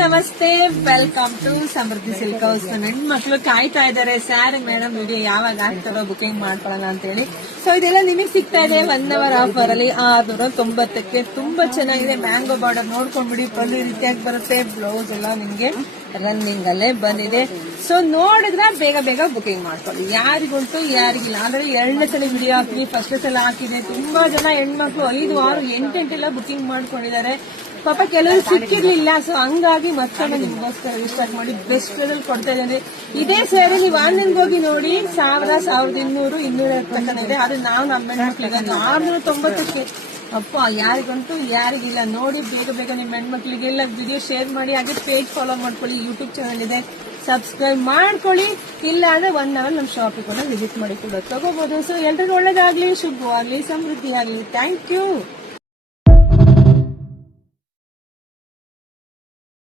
ನಮಸ್ತೆ, welcome to Samriddhi silk house. ಹೆಣ್ಮಕ್ಳು ಕಾಯ್ತಾ ಇದಾರೆ, ಸ್ಯಾರಿ ಮೇಡಮ್ ವಿಡಿಯೋ ಯಾವಾಗ ಆಗ್ತಾರೋ ಬುಕಿಂಗ್ ಮಾಡ್ಕೊಳ್ಳೋಣ ಅಂತ ಹೇಳಿ. ಸೊ ಇದೆಲ್ಲ ನಿಮಗೆ ಸಿಗ್ತಾ ಇದೆ 1 ಅವರ್ ಆಫರ್ ಅಲ್ಲಿ 690ಕ್ಕೆ. ತುಂಬಾ ಚೆನ್ನಾಗಿದೆ. ಮ್ಯಾಂಗೋ ಬಾರ್ಡರ್ ನೋಡ್ಕೊಂಡ್ಬಿಡಿ, ಪಲ್ಲು ರೀತಿಯಾಗಿ ಬರುತ್ತೆ. ಬ್ಲೌಸ್ ಎಲ್ಲ ನಿಮ್ಗೆ ರನ್ನಿಂಗ್ ಅಲ್ಲೇ ಬಂದಿದೆ. ಸೊ ನೋಡಿದ್ರೆ ಬೇಗ ಬೇಗ ಬುಕಿಂಗ್ ಮಾಡ್ಕೊಳ್ಳಿ. ಯಾರಿಗುಂಟು ಯಾರಿಗಿಲ್ಲ. ಆಲ್ರೆಡಿ 2ನೇ ಸಲ ವಿಡಿಯೋ ಹಾಕಿ, ಫಸ್ಟ್ ಸಲ ಹಾಕಿದೆ. ತುಂಬಾ ಜನ ಹೆಣ್ಮಕ್ಳು 5, 6, 8 ಎಲ್ಲ ಬುಕಿಂಗ್ ಮಾಡ್ಕೊಂಡಿದ್ದಾರೆ. ಪಾಪ ಕೆಲವರು ಸಿಕ್ಕಿರ್ಲಿಲ್ಲ. ಸೊ ಹಂಗಾಗಿ ಮತ್ತೊಮ್ಮೆ ನಿಮ್ಗೋಸ್ಕರ ರಿಸ್ಟಾರ್ಟ್ ಮಾಡಿ ಬೆಸ್ಟ್ ರೇಟಲ್ಲಿ ಕೊಡ್ತಾ ಇದ್ದೇನೆ. ಇದೇ ಸೇರಿ ನೀವು ಆನ್ಲೈನ್ಗೆ ಹೋಗಿ ನೋಡಿ, 1000, 1200, 250 ಇದೆ. ಆದ್ರೆ ನಾವು ನಮ್ಮ ಹೆಣ್ಮಕ್ಳಿಗೆ 690ಕ್ಕೆ. ಅಪ್ಪ ಯಾರಿಗಂತೂ ಯಾರಿಗಿಲ್ಲ. ನೋಡಿ ಬೇಗ ಬೇಗ ನಿಮ್ಮ ಹೆಣ್ಮಕ್ಳಿಗೆಲ್ಲ ವಿಡಿಯೋ ಶೇರ್ ಮಾಡಿ. ಹಾಗೆ ಪೇಜ್ ಫಾಲೋ ಮಾಡ್ಕೊಳ್ಳಿ. ಯೂಟ್ಯೂಬ್ ಚಾನಲ್ ಇದೆ, ಸಬ್ಸ್ಕ್ರೈಬ್ ಮಾಡ್ಕೊಳ್ಳಿ. ಇಲ್ಲ ಅಂದ್ರೆ 1 ಅವರ್ ನಮ್ಮ ಶಾಪಿಗೆ ಕೂಡ ವಿಸಿಟ್ ಮಾಡಿ ಕೂಡ ತಗೋಬಹುದು. ಸೊ ಎಲ್ರಿಗೂ ಒಳ್ಳೇದಾಗ್ಲಿ, ಶುಭವಾಗ್ಲಿ, ಸಮೃದ್ಧಿ ಆಗ್ಲಿ. Thank you.